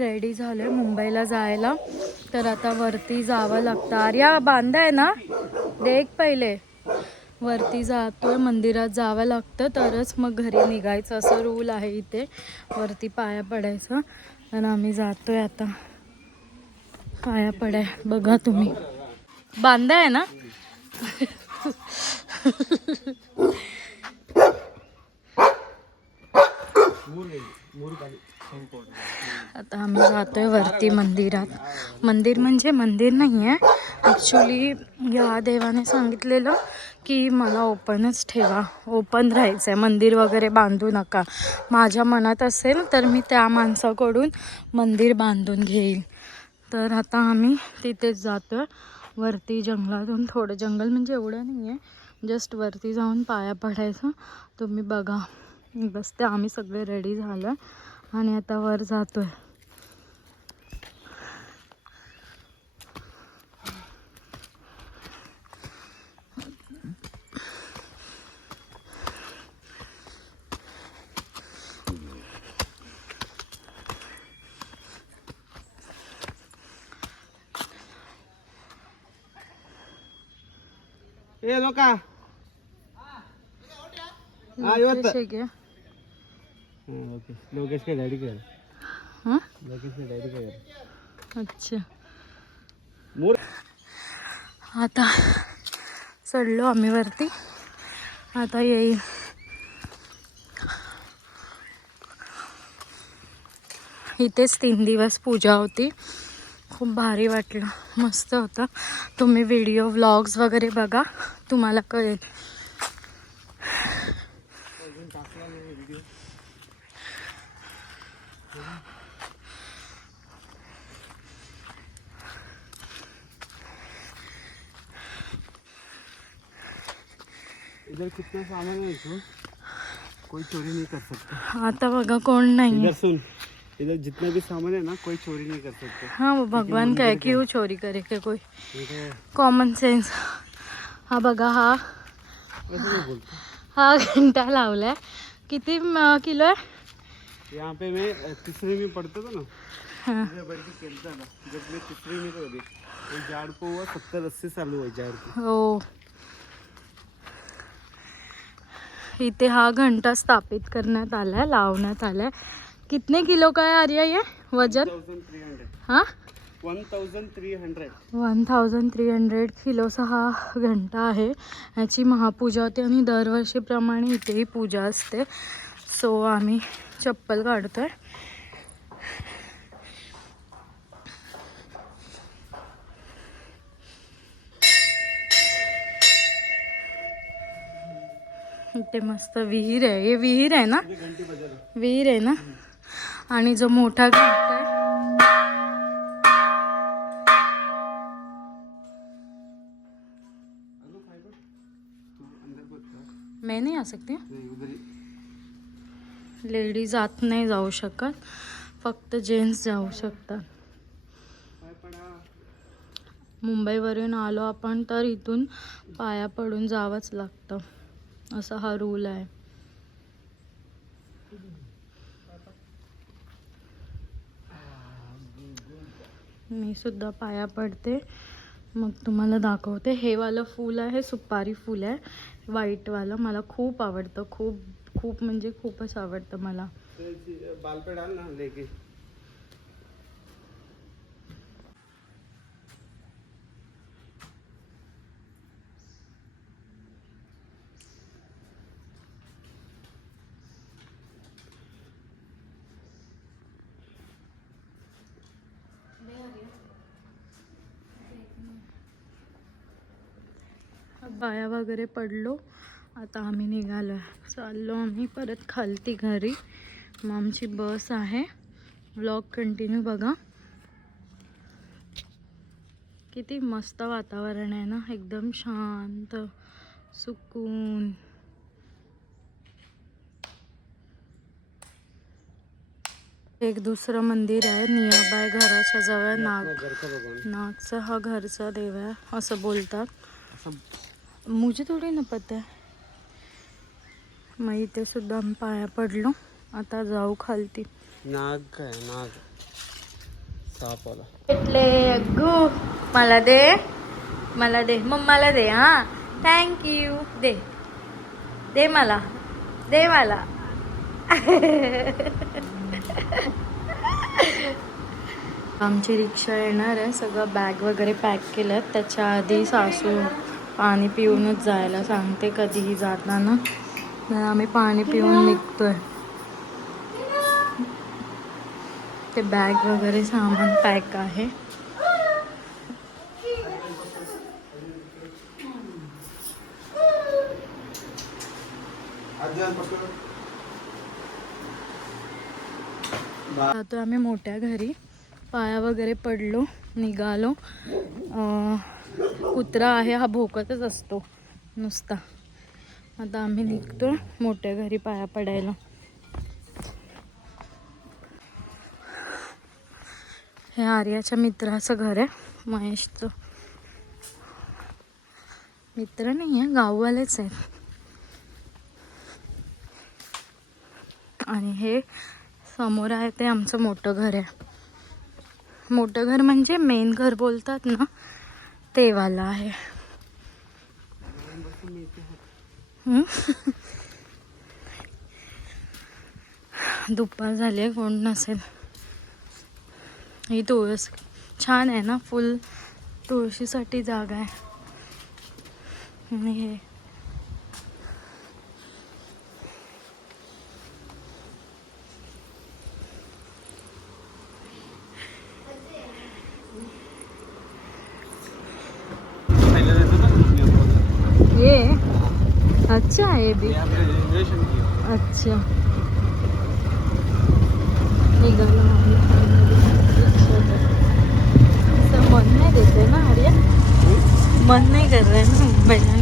Ready झाले मुंबईला जायला, तर आता वरती जावं लागतं. आर्या बांधाय ना, देख पहिले. वरती जातोय, मंदिरात जावं लागतं तरच मग घरी निघायचं, असं रूल आहे इथे. वरती पाया पडायचं. आणि आम्ही जातोय आता पाया पडाय. बघा तुम्ही, बांधाय ना. आता आम्ही जातोय वरती मंदिरात. मंदिर म्हणजे मंदिर नाही आहे ॲक्च्युली. या देवाने सांगितलेलं की मला ओपनच ठेवा, ओपन राहायचं आहे, मंदिर वगैरे बांधू नका. माझ्या मनात असेल तर मी त्या माणसाकडून मंदिर बांधून घेईल. तर आता आम्ही तिथेच जातोय वरती जंगलातून. थोडं जंगल म्हणजे एवढं नाही आहे, जस्ट वरती जाऊन पाया पडायचं. तुम्ही बघा. बस ते आम्ही सगळे रेडी झालो आणि आता वर जातोय. ए लोका ओके. लोकेश के डैडी का. हाँ, लोकेश के डैडी का. अच्छा. आता चढलो आम्ही वरती. आता येईल. इथेच 3 दिवस पूजा होती. खूप भारी वाटलं, मस्त होतं. तुम्ही व्हिडिओ व्लॉग्स वगैरे बघा, तुम्हाला कळेल. इधर कितना सामान है इसमें, कोई चोरी नहीं कर सकता. आता बघा कोण नाही. इधर सुन, इधर जितना भी सामान है ना, कोई चोरी नहीं कर सकता. हाँ, वो भगवान का है, क्यों चोरी करे के कोई. ठीक है. Common sense. हा बघा, हा ऐसे नहीं बोलते. हा घंटा लावलाय. किती किलो आहे. यहाँ पे मैं तीसरे में पढ़ता था ना, हाँ. इधर बैठ के खेलता था. जब मैं तीसरे में था, अभी झाड़ को हुआ 70-80 साल हुआ झाड़ को. हो. इथे हा घंटा स्थापित करण्यात आलाय, लावण्यात आलाय. कितने किलो का है आर्या ये वजन. 1300. हाँ, 1300. 1300 किलोचा हा घंटा आहे. याची महापूजा होते आणि दरवर्षीप्रमाणे इथेही पूजा असते. सो आम्ही चप्पल काढतोय. इथे मस्त विहीर आहे. हे विहीर आहे ना, विहीर आहे ना. आणि जो मोठा घंटा आहे, मैं नहीं आ सकती. लेडीज आत नाही जाऊ शकत, फक्त जेंट्स जाऊ शकतात. मुंबईवरून आलो आपण तर इथून पाया पडून जावंच लागतं, असा हा रूल आहे. मी सुद्धा पाया पडते, मग तुम्हाला दाखवते. हे वालं फूल आहे, सुपारी फूल आहे, व्हाईटवालं. मला खूप आवडतं, खूप खूप म्हणजे खूपच आवडतं मला. बाल पे डाल ना लेके. पाया वगैरे पडलो. आता आम्ही निघालो, चाललो आम्ही परत खालती घरी. मग आमची बस आहे. व्लॉग कंटिन्यू बघा. किती मस्त वातावरण आहे ना, एकदम शांत, सुकून. एक दुसरं मंदिर आहे नियाबाई घराच्या जवळ. नागचा हा घरचा देव आहे असं बोलतात. मुझे थोडी ना पता है. मग इथे सुद्धा पाया पडलो. आता जाऊ खालती. नाग काय नाग. साप आला. भेटले अग्गू. मला दे, मला दे, मम्माला दे. हा, थँक्यू. दे दे मला, दे मला. आमची रिक्षा येणार आहे. सगळं बॅग वगैरे पॅक केलं. त्याच्या आधी सासू पाणी पिऊनच जायला सांगते कधीही जाताना. तर आम्ही पाणी पिऊन निघतोय. ते बॅग वगैरे सामान पॅक आहे. जातो आम्ही मोठ्या घरी. पाया वगैरे पडलो, निघालो. कुत्रा आहे हा भोकतच असतो नुसता. आता आम्ही निघतो मोठ्या घरी पाया पडायला. हे आर्याच्या मित्राचं घर आहे, महेशचं. मित्र नाही आहे, गाववालेच आहेत. आणि हे समोर आहे ते आमचं मोठं घर आहे. मोठं घर म्हणजे मेन घर बोलतात ना, ते वाला आहे. दुपार झाली आहे, कोण नसेल. ही तुळस छान आहे ना, फुल तुळशीसाठी जागा आहे. आणि हे अच्छा आहे भी. अच्छा, निघालो असं मन नाही देते ना आर्या, मन नाही कर रहा है ना मुंबईला.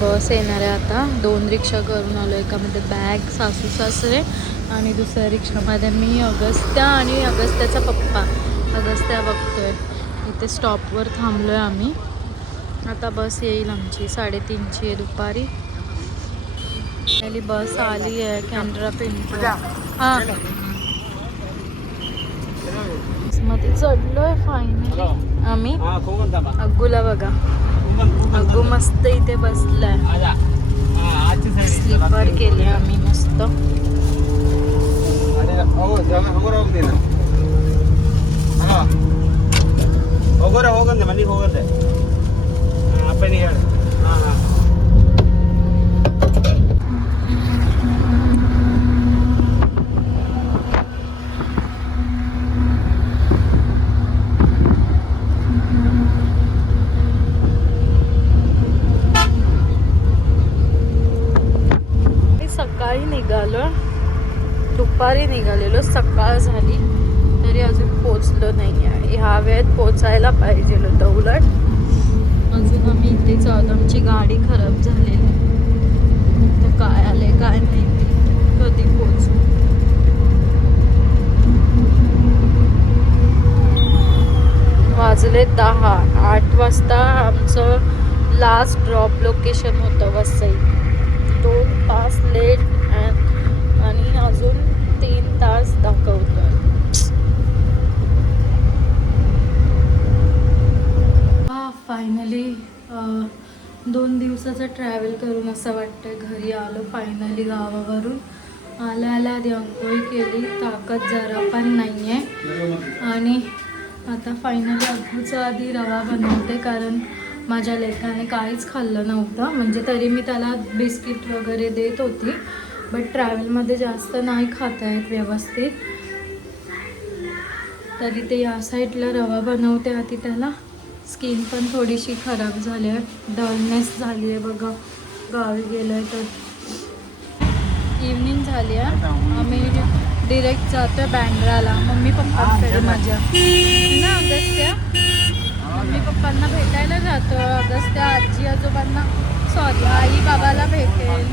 बस येणार आहे आता. 2 रिक्षा करून आलो. एकामध्ये बॅग, सासू सासरे, आणि दुसऱ्या रिक्षामध्ये मी, अगस्त्या आणि अगस्त्याचा पप्पा. अगस्त्या बघतोय. इथे स्टॉपवर थांबलो आहे आम्ही. आता बस येईल आमची 3:30ची आहे दुपारी. पहिली बस आली आहे कॅनरा पिंटो. हां, मध्ये चढलो आहे फायनली आम्ही. अग्गूला बघा, अग्गू मस्त इथे बसलाय. स्लीपर केले आम्ही मस्त. सकाळी निघालो, दुपारी निघालेलो, सकाळ झाली तरी अजून पोचलो नाही आहे. ह्या वेळेत पोचायला पाहिजे होतं. उलट अजून आम्ही इथेच आहोत. आमची गाडी खराब झालेली. तर काय आले काय माहिती, कधी पोचू. वाजले 10. 8 वाजता आमचं लास्ट ड्रॉप लोकेशन होतं वसई. 2 तास लेट आणि अजून 3 तास दाखवतोय. फायनली 2 दिवसाचं ट्रॅव्हल करून असं वाटतंय घरी आलो फायनली गावावरून. आल्या आधी अंघोळी केली, ताकद जरा पण नाही आहे. आणि आता फायनली अग्गूचा आधी रवा बनवते, कारण माझ्या लेकाने काहीच खाल्लं नव्हतं. म्हणजे तरी मी त्याला बिस्किट वगैरे देत होती, बट ट्रॅव्हलमध्ये जास्त नाही खाता येत व्यवस्थित. तरी ते या साईडला रवा बनवते आधी त्याला. स्किन पण थोडीशी खराब झाली आहे, डलनेस झाली आहे बघा. गावी गेलोय तर इव्हनिंग झाली आहे. आम्ही डिरेक्ट जातोय बँड्राला मम्मी पप्पांकडे माझ्या ना अगस्त्या. मम्मी पप्पांना भेटायला जातो. अगस्त्या आजी आजोबांना सॉरी आई बाबाला भेटेल.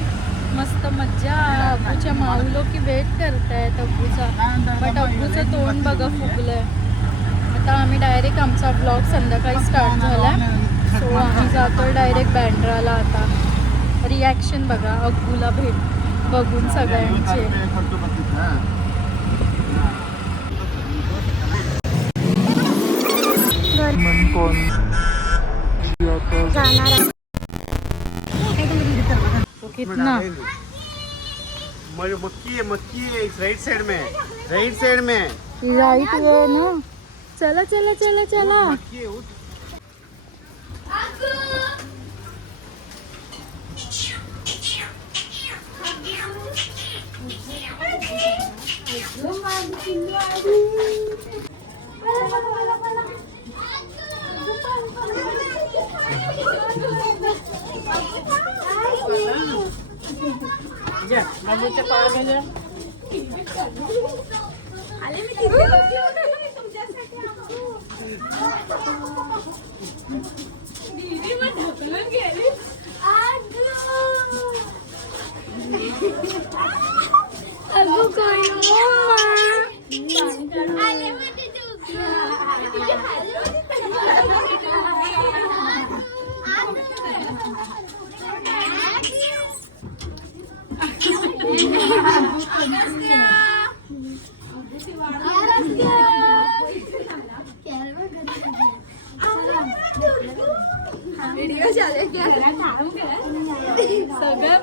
मस्त मज्जा. अब्बूच्या माऊलो की वेट करतायत अब्बूचा. बट अब्बूचं तोंड बघा फुगलंय. आता आम्ही डायरेक्ट आमचा ब्लॉग संध्याकाळी स्टार्ट झाला. सो आम्ही जातोय डायरेक्ट बँड्राला. आता रिॲक्शन बघा अब्बूला बघून सगळ्यांचे. कितना मक्की है राइट साइड में राइट वे ना. चला चला चला चला. सगळं